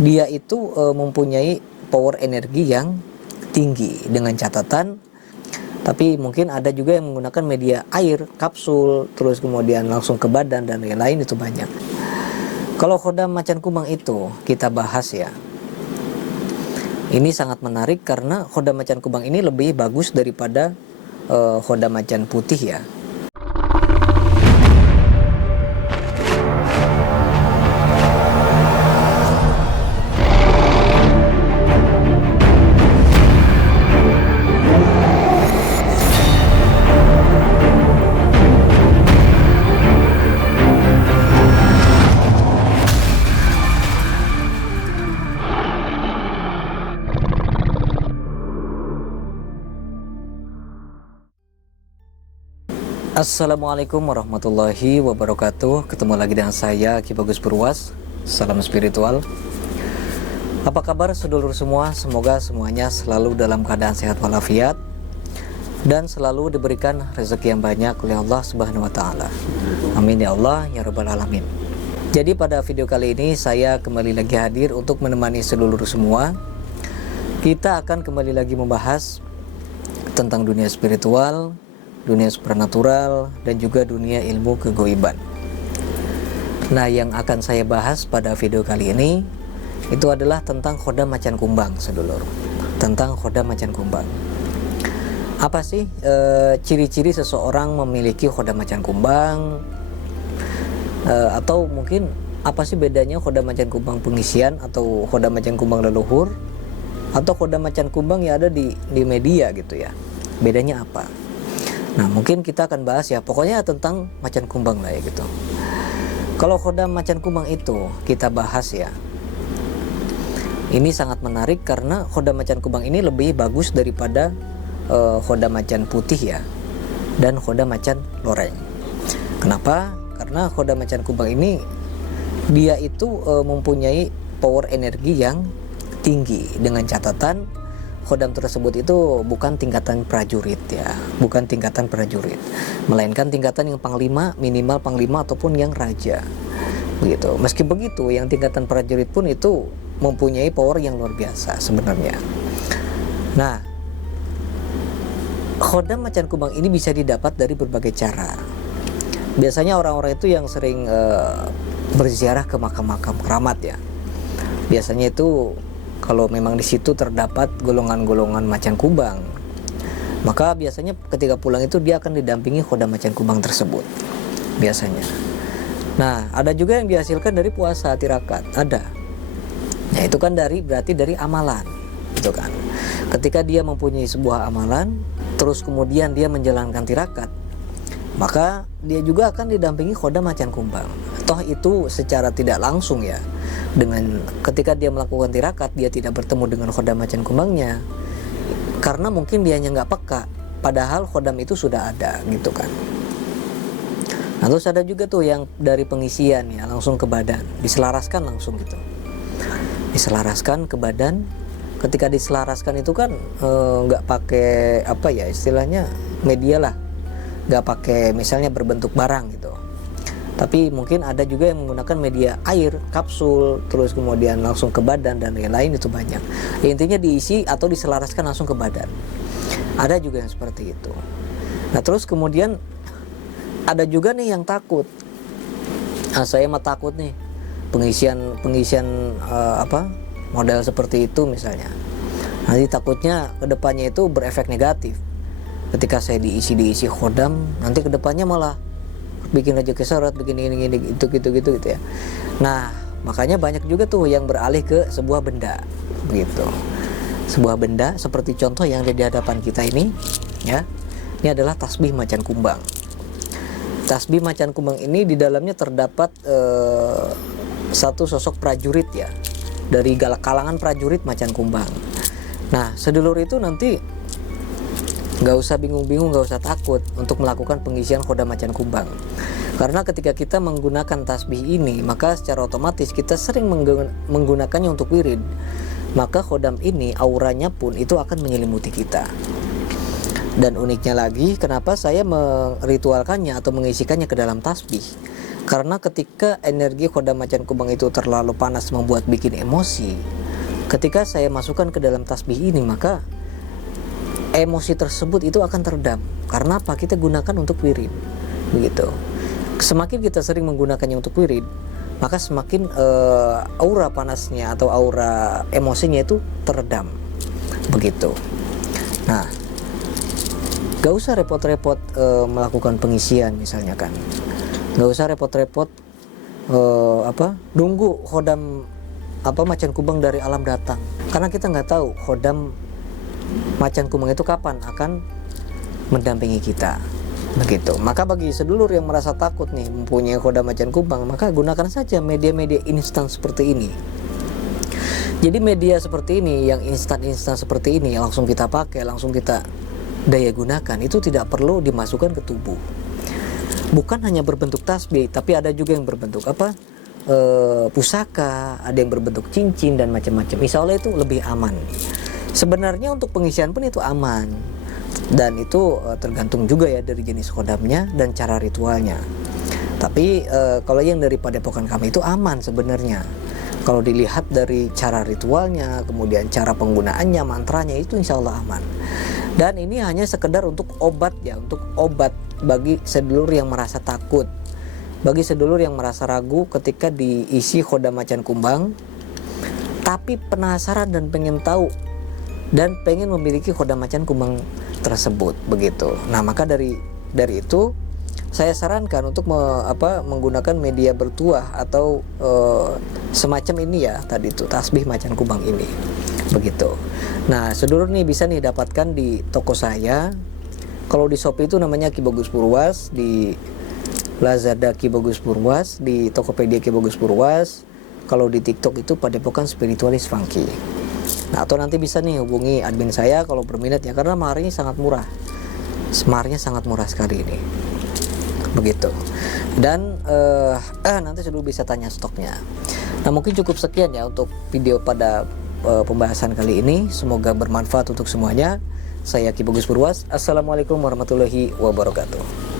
Dia itu mempunyai power energi yang tinggi dengan catatan, tapi mungkin ada juga yang menggunakan media air, kapsul, terus kemudian langsung ke badan dan lain-lain, itu banyak. Kalau khodam macan kumbang itu kita bahas ya. Ini sangat menarik karena khodam macan kumbang ini lebih bagus daripada khodam macan putih ya. Assalamualaikum warahmatullahi wabarakatuh. Ketemu lagi dengan saya Ki Bagus Purwas. Salam spiritual. Apa kabar sedulur semua? Semoga semuanya selalu dalam keadaan sehat walafiat dan selalu diberikan rezeki yang banyak oleh Allah Subhanahu wa taala. Amin ya Allah ya rabbal alamin. Jadi pada video kali ini saya kembali lagi hadir untuk menemani sedulur semua. Kita akan kembali lagi membahas tentang dunia spiritual, dunia supranatural, dan juga dunia ilmu kegoiban. Nah, yang akan saya bahas pada video kali ini itu adalah tentang khodam macan kumbang, sedulur. Tentang khodam macan kumbang. Apa sih ciri-ciri seseorang memiliki khodam macan kumbang? Atau mungkin apa sih bedanya khodam macan kumbang pengisian atau khodam macan kumbang leluhur atau khodam macan kumbang yang ada di media gitu ya? Bedanya apa? Nah, mungkin kita akan bahas ya, pokoknya tentang macan kumbang lah ya gitu. Kalau khodam macan kumbang itu kita bahas ya. Ini sangat menarik karena khodam macan kumbang ini lebih bagus daripada khodam macan putih ya, dan khodam macan loreng. Kenapa? Karena khodam macan kumbang ini dia itu mempunyai power energi yang tinggi dengan catatan khodam tersebut itu bukan tingkatan prajurit ya, bukan tingkatan prajurit, melainkan tingkatan yang panglima, minimal panglima ataupun yang raja begitu. Meski begitu, yang tingkatan prajurit pun itu mempunyai power yang luar biasa sebenarnya. Nah, khodam macan kumbang ini bisa didapat dari berbagai cara. Biasanya orang-orang itu yang sering berziarah ke makam-makam keramat ya, biasanya itu kalau memang di situ terdapat golongan-golongan macan kumbang, maka biasanya ketika pulang itu dia akan didampingi khodam macan kumbang tersebut biasanya. Nah, ada juga yang dihasilkan dari puasa tirakat, ada. Nah, itu kan berarti dari amalan, gitu kan. Ketika dia mempunyai sebuah amalan, terus kemudian dia menjalankan tirakat, maka dia juga akan didampingi khodam macan kumbang. Toh itu secara tidak langsung ya. Dengan ketika dia melakukan tirakat, dia tidak bertemu dengan khodam macan kumbangnya karena mungkin dianya nggak peka, padahal khodam itu sudah ada gitu kan. Nah, terus ada juga tuh yang dari pengisian ya, langsung ke badan, diselaraskan langsung gitu, diselaraskan ke badan. Ketika diselaraskan itu kan nggak pakai apa ya istilahnya media lah, nggak pakai misalnya berbentuk barang gitu, tapi mungkin ada juga yang menggunakan media air, kapsul, terus kemudian langsung ke badan dan lain-lain, itu banyak. Intinya diisi atau diselaraskan langsung ke badan. Ada juga yang seperti itu. Nah, terus kemudian ada juga nih yang takut. Nah, saya mah takut nih pengisian model seperti itu misalnya. Nanti takutnya kedepannya itu berefek negatif. Ketika saya diisi khodam, nanti kedepannya malah bikin aja kesorot, bikin ini gitu ya. Nah, makanya banyak juga tuh yang beralih ke sebuah benda begitu. Sebuah benda seperti contoh yang ada di hadapan kita ini ya. Ini adalah tasbih macan kumbang. Tasbih macan kumbang ini di dalamnya terdapat satu sosok prajurit ya, dari kalangan prajurit macan kumbang. Nah, sedulur itu nanti nggak usah bingung-bingung, nggak usah takut untuk melakukan pengisian khodam macan kumbang. Karena ketika kita menggunakan tasbih ini, maka secara otomatis kita sering menggunakannya untuk wirid. Maka khodam ini auranya pun itu akan menyelimuti kita. Dan uniknya lagi, kenapa saya meritualkannya atau mengisikannya ke dalam tasbih? Karena ketika energi Khodam Macan Kumbang itu terlalu panas membuat bikin emosi, ketika saya masukkan ke dalam tasbih ini, maka emosi tersebut itu akan teredam. Karena apa? Kita gunakan untuk wirid, begitu. Semakin kita sering menggunakannya untuk wirid, maka semakin aura panasnya atau aura emosinya itu teredam, begitu. Nah, gak usah repot-repot melakukan pengisian misalnya kan, gak usah repot-repot nunggu Khodam Macan Kumbang dari alam datang, karena kita nggak tahu Khodam Macan Kumbang itu kapan akan mendampingi kita, begitu. Maka bagi sedulur yang merasa takut nih mempunyai Khodam Macan Kumbang, maka gunakan saja media-media instan seperti ini. Jadi media seperti ini, yang instan-instan seperti ini, yang langsung kita pakai, langsung kita daya gunakan, itu tidak perlu dimasukkan ke tubuh. Bukan hanya berbentuk tasbih, tapi ada juga yang berbentuk pusaka, ada yang berbentuk cincin dan macam-macam. Insya Allah itu lebih aman. Sebenarnya untuk pengisian pun itu aman, dan itu tergantung juga ya dari jenis khodamnya dan cara ritualnya. Tapi kalau yang dari padepokan kami itu aman sebenarnya. Kalau dilihat dari cara ritualnya, kemudian cara penggunaannya, mantranya, itu insya Allah aman. Dan ini hanya sekedar untuk obat ya, untuk obat bagi sedulur yang merasa takut, bagi sedulur yang merasa ragu ketika diisi Khodam Macan Kumbang, tapi penasaran dan pengen tahu dan pengen memiliki Khodam Macan Kumbang tersebut, begitu. Nah, maka dari itu saya sarankan untuk menggunakan media bertuah atau semacam ini ya, tadi itu tasbih Macan Kumbang ini, begitu. Nah, sedulur nih bisa nih dapatkan di toko saya. Kalau di Shopee itu namanya Ki Bagus Purwas, di Lazada Ki Bagus Purwas, di Tokopedia Ki Bagus Purwas. Kalau di TikTok itu Padepokan Spiritualis Funky. Nah, atau nanti bisa nih hubungi admin saya kalau berminat ya, karena maharnya sangat murah. Maharnya sangat murah sekali ini, begitu. Dan nanti sedulur bisa tanya stoknya. Nah, mungkin cukup sekian ya untuk video pada pembahasan kali ini. Semoga bermanfaat untuk semuanya. Saya Ki Bagus Purwas. Assalamualaikum warahmatullahi wabarakatuh.